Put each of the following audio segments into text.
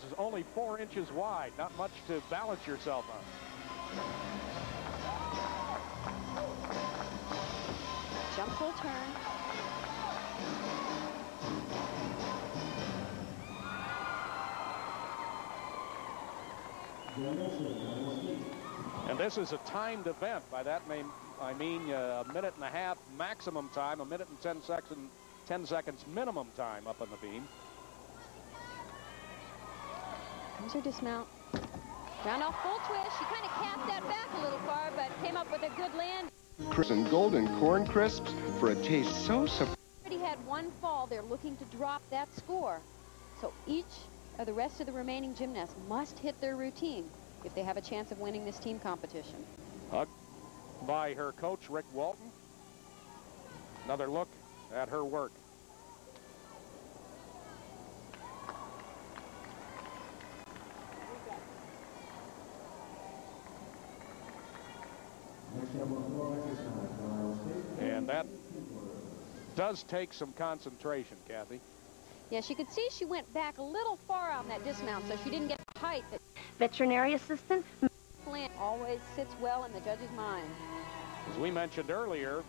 is only 4 inches wide. Not much to balance yourself on. Jump full turn. And this is a timed event. By that I mean a minute and a half maximum time, a minute and 10 seconds minimum time up on the beam. Comes her dismount. Round off full twist. She kind of cast that back a little far, but came up with a good land. And golden corn crisps for a taste so Already had one fall. They're looking to drop that score. So each of the rest of the remaining gymnasts must hit their routine if they have a chance of winning this team competition. Hugged by her coach, Rick Walton. Another look at her work. And that does take some concentration, Kathy. Yeah, she could see she went back a little far on that dismount, so she didn't get the height. Veterinary assistant Plan always sits well in the judge's mind. As we mentioned earlier,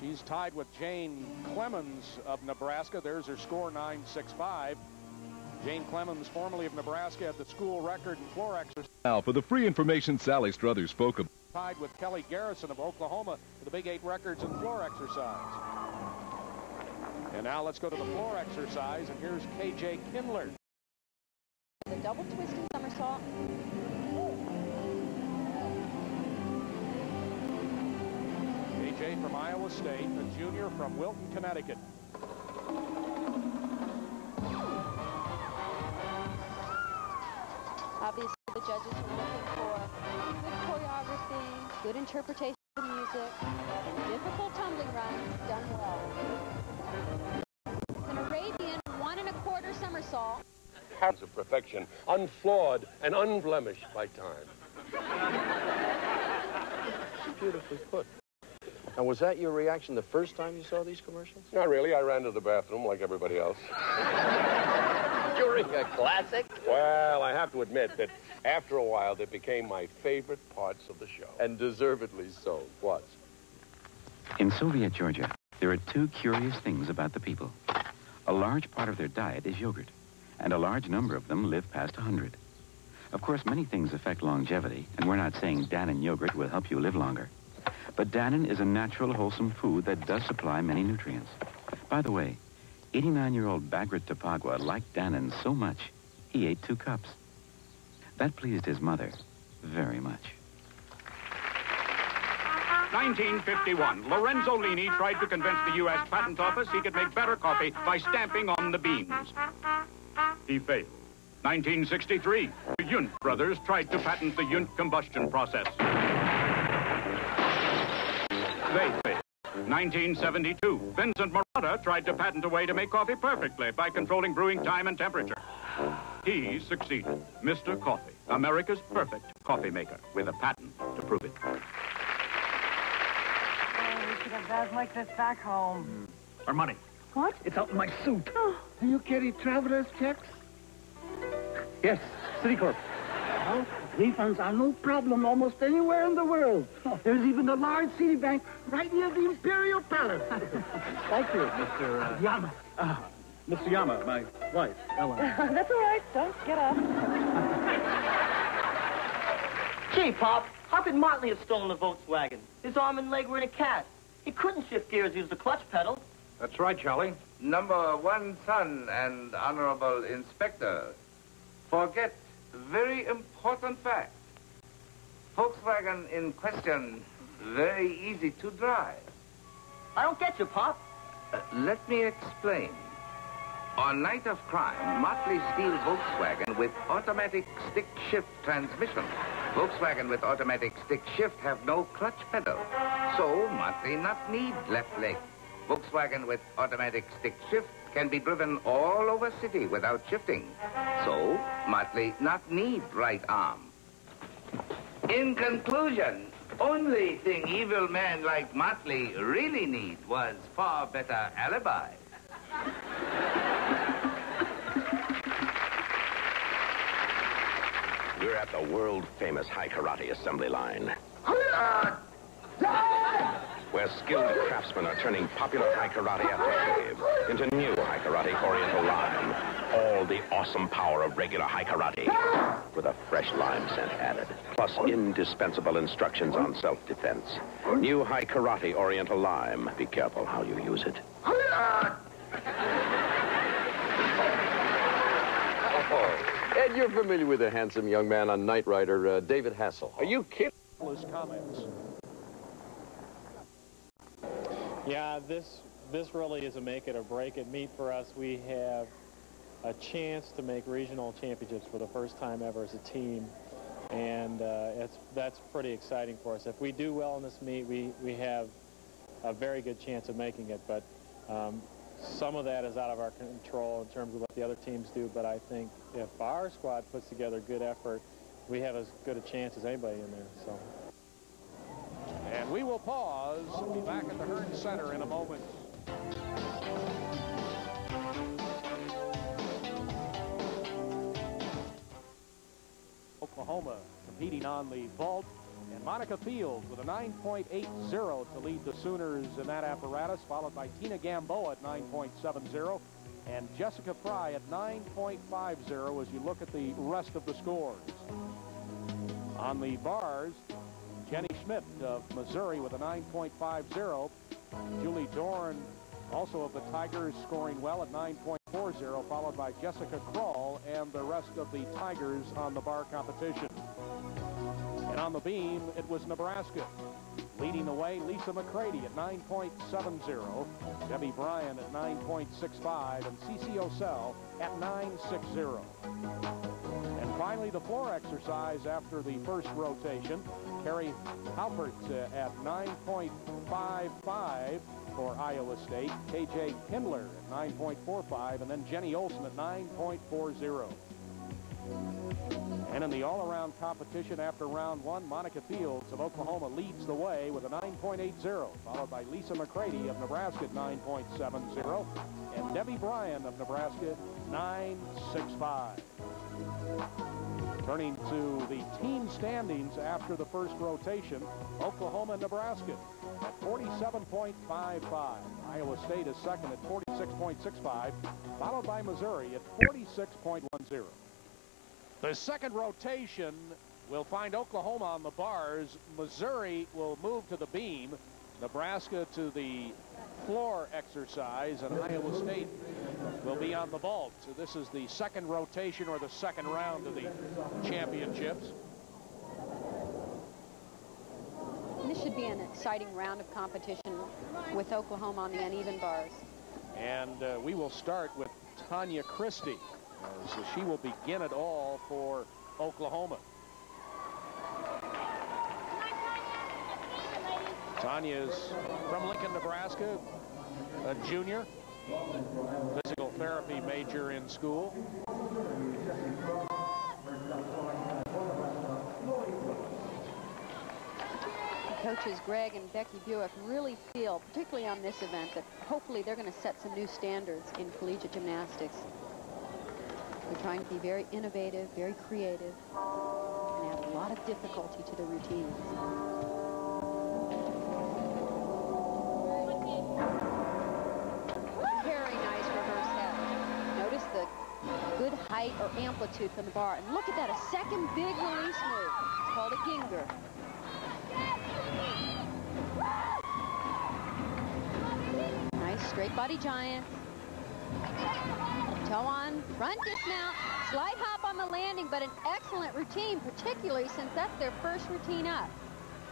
she's tied with Jane Clemens of Nebraska. There's her score, 9.65. Jane Clemens, formerly of Nebraska, had the school record in floor exercise. Now, for the free information Sally Struthers spoke about. Tied with Kelly Garrison of Oklahoma for the Big 8 records in floor exercise. And now let's go to the floor exercise, and here's KJ Kindler. The double twisting somersault. KJ from Iowa State, a junior from Wilton, Connecticut. Obviously, the judges are looking for good choreography, good interpretation of the music, and difficult tumbling runs done well. An Arabian 1 1/4 somersault. Hands of perfection, unflawed and unblemished by time. Beautifully put. And was that your reaction the first time you saw these commercials? Not really. I ran to the bathroom like everybody else. During a classic? Well, I have to admit that after a while, they became my favorite parts of the show. And deservedly so. What? In Soviet Georgia, there are 2 curious things about the people. A large part of their diet is yogurt, and a large number of them live past 100. Of course, many things affect longevity, and we're not saying Dannon yogurt will help you live longer. But Dannon is a natural, wholesome food that does supply many nutrients. By the way, 89-year-old Bagrat Tapagua liked Dannon so much, he ate 2 cups. That pleased his mother very much. 1951, Lorenzo Lini tried to convince the U.S. Patent Office he could make better coffee by stamping on the beans. He failed. 1963, the Yunt brothers tried to patent the Yunt combustion process. They failed. 1972, Vincent Marotta tried to patent a way to make coffee perfectly by controlling brewing time and temperature. He succeeded. Mr. Coffee, America's perfect coffee maker, with a patent to prove it. Oh, we should have guys like this back home. Our money. What? It's out in my suit. Oh. Do you carry traveler's checks? Yes, Citicorp. Well, refunds are no problem almost anywhere in the world. There's even a large Citibank right near the Imperial Palace. Thank you, Mr. Yama. Mr. Yama, my wife, Ellen. That's all right. Don't get up. Gee, Pop, how could Motley have stolen the Volkswagen? His arm and leg were in a cast. He couldn't shift gears, use the clutch pedal. That's right, Charlie. Number 1 son and honorable inspector, forget very important fact. Volkswagen in question, very easy to drive. I don't get you, Pop. Let me explain. On night of crime, Motley steals Volkswagen with automatic stick shift transmission. Volkswagen with automatic stick shift have no clutch pedal, so Motley not need left leg. Volkswagen with automatic stick shift can be driven all over city without shifting. So, Motley not need right arm. In conclusion, only thing evil man like Motley really need was far better alibi. We're at the world-famous high karate assembly line, where skilled craftsmen are turning popular high karate after shave into new high karate oriental lime. All the awesome power of regular high karate with a fresh lime scent added, plus indispensable instructions on self-defense. New high karate oriental lime. Be careful how you use it. Ed, you're familiar with a handsome young man on Knight Rider, David Hasselhoff. Are you kidding? Comments. Yeah, this really is a make it or break it meet for us. We have a chance to make regional championships for the first time ever as a team, and that's pretty exciting for us. If we do well in this meet, we have a very good chance of making it, but some of that is out of our control in terms of what the other teams do, but I think if our squad puts together good effort, we have as good a chance as anybody in there. So. And we will pause. Be back at the Hearn Center in a moment. Oklahoma competing on the vault, and Monica Fields with a 9.80 to lead the Sooners in that apparatus, followed by Tina Gamboa at 9.70 and Jessica Fry at 9.50 as you look at the rest of the scores. On the bars, Jenny Schmidt of Missouri with a 9.50. Julie Dorn, also of the Tigers, scoring well at 9.40, followed by Jessica Kroll and the rest of the Tigers on the bar competition. And on the beam, it was Nebraska. Leading the way, Lisa McCready at 9.70, Debbie Bryan at 9.65, and Cece Osell at 9.60. And finally, the floor exercise after the first rotation, Carrie Halpert at 9.55 for Iowa State, KJ Kindler at 9.45, and then Jenny Olson at 9.40. And in the all-around competition after round one, Monica Fields of Oklahoma leads the way with a 9.80, followed by Lisa McCready of Nebraska at 9.70, and Debbie Bryan of Nebraska 9.65. Turning to the team standings after the first rotation, Oklahoma and Nebraska at 47.55. Iowa State is second at 46.65, followed by Missouri at 46.10. The second rotation will find Oklahoma on the bars. Missouri will move to the beam. Nebraska to the floor exercise, and Iowa State will be on the vault. So this is the second rotation or the second round of the championships. This should be an exciting round of competition with Oklahoma on the uneven bars. And we will start with Tanya Christie, as she will begin it all for Oklahoma. Tanya is from Lincoln, Nebraska, a junior, physical therapy major in school. Coaches Greg and Becky Buick really feel, particularly on this event, that hopefully they're going to set some new standards in collegiate gymnastics. They're trying to be very innovative, very creative, and add a lot of difficulty to the routines. Very nice reverse head. Notice the good height or amplitude from the bar. And look at that, a second big release move. It's called a Ginger. Nice straight body giant. Toe on, front dismount, slight hop on the landing, but an excellent routine, particularly since that's their first routine up.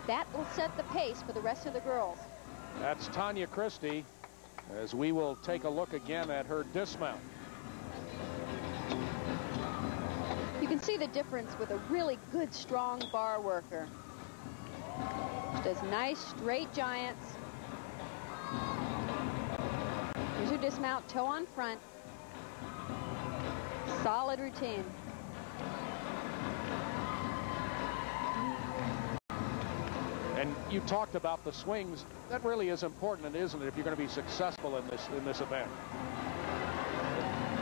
That will set the pace for the rest of the girls. That's Tanya Christie, as we will take a look again at her dismount. You can see the difference with a really good, strong bar worker. She does nice, straight giants. Here's your dismount, toe on front. Solid routine. And you talked about the swings. That really is important, isn't it, if you're going to be successful in this event?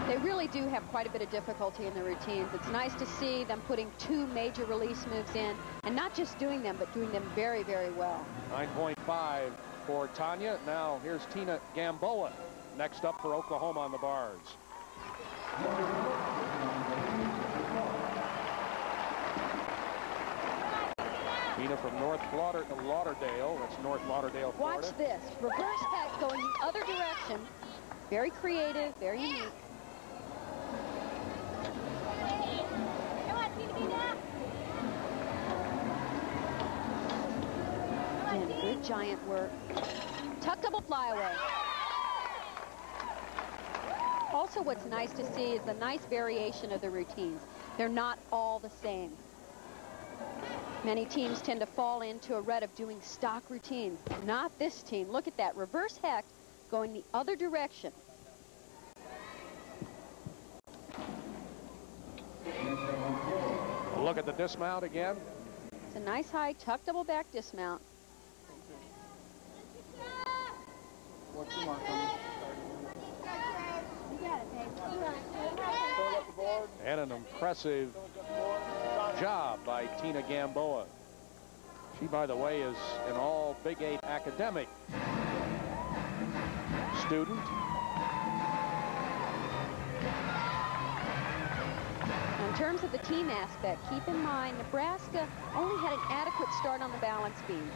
They really do have quite a bit of difficulty in the routines. It's nice to see them putting 2 major release moves in, and not just doing them, but doing them very, very well. 9.5 for Tanya. Now here's Tina Gamboa next up for Oklahoma on the bars. Tina from North Lauderdale. That's North Lauderdale, Florida. Watch this. Reverse hex going the other direction. Very creative, very unique. And good giant work. Tuck double flyaway. Also, what's nice to see is the nice variation of the routines. They're not all the same. Many teams tend to fall into a rut of doing stock routines. Not this team. Look at that. Reverse hex going the other direction. Look at the dismount again. It's a nice high tuck double back dismount. What's the mark on And an impressive job by Tina Gamboa. She, by the way, is an all Big 8 academic student. In terms of the team aspect, keep in mind Nebraska only had an adequate start on the balance beam.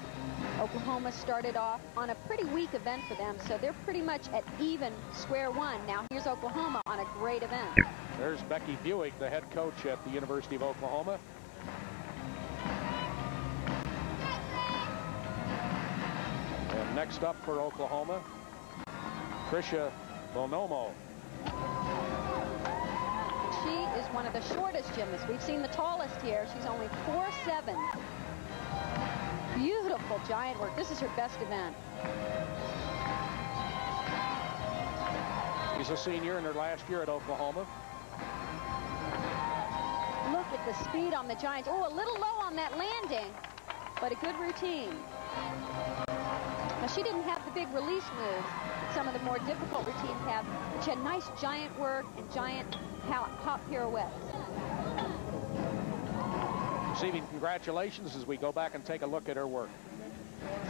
Oklahoma started off on a pretty weak event for them, so they're pretty much at even square one. Now here's Oklahoma on a great event. There's Becky Buick, the head coach at the University of Oklahoma. And next up for Oklahoma, Tricia Bonomo. She is one of the shortest gymnasts. We've seen the tallest here. She's only 4'7". Beautiful giant work. This is her best event. She's a senior in her last year at Oklahoma. Look at the speed on the giants. Oh, a little low on that landing, but a good routine. Now, she didn't have the big release moves that some of the more difficult routines have, but she had nice giant work and giant hop pirouettes. Receiving congratulations as we go back and take a look at her work.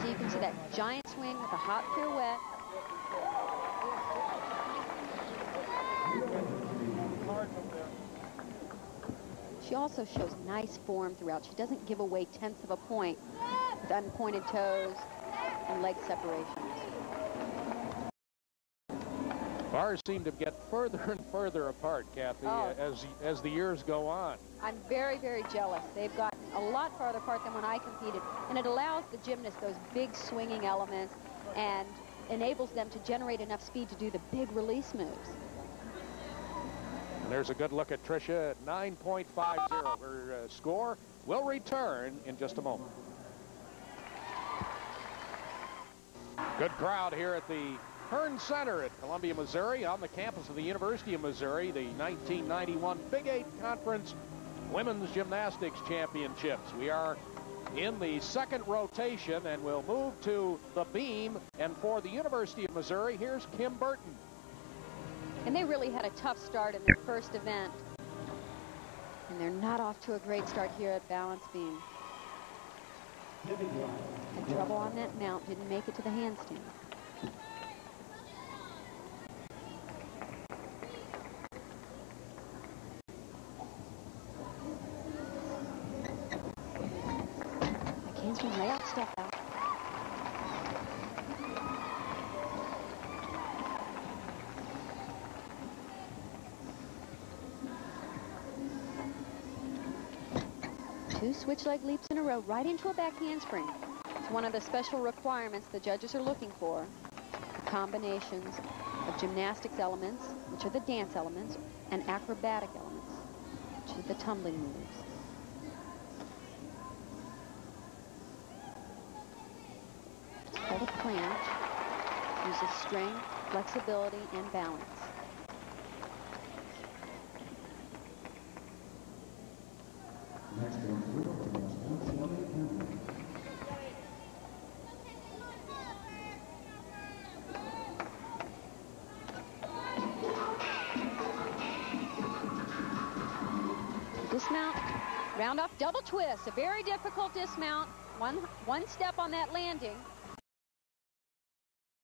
So you can see that giant swing with a hop pirouette. She also shows nice form throughout. She doesn't give away tenths of a point with unpointed toes and leg separations. Bars seem to get further and further apart, Kathy, as the years go on. I'm very, very jealous. They've gotten a lot farther apart than when I competed, and it allows the gymnasts those big swinging elements and enables them to generate enough speed to do the big release moves. And there's a good look at Tricia at 9.50. Her score will return in just a moment. Good crowd here at the Hearn Center at Columbia, Missouri, on the campus of the University of Missouri, the 1991 Big 8 Conference Women's Gymnastics Championships. We are in the second rotation, and we'll move to the beam. And for the University of Missouri, here's Kim Burton. And they really had a tough start in their first event. And they're not off to a great start here at balance beam. Had trouble on that mount, didn't make it to the handstand. Handstand layout step out. Two switch leg leaps in a row right into a back handspring. It's one of the special requirements the judges are looking for. Combinations of gymnastics elements, which are the dance elements, and acrobatic elements, which are the tumbling moves. It's called a planche. Uses strength, flexibility, and balance. Dismount, round off double twist, a very difficult dismount. One step on that landing.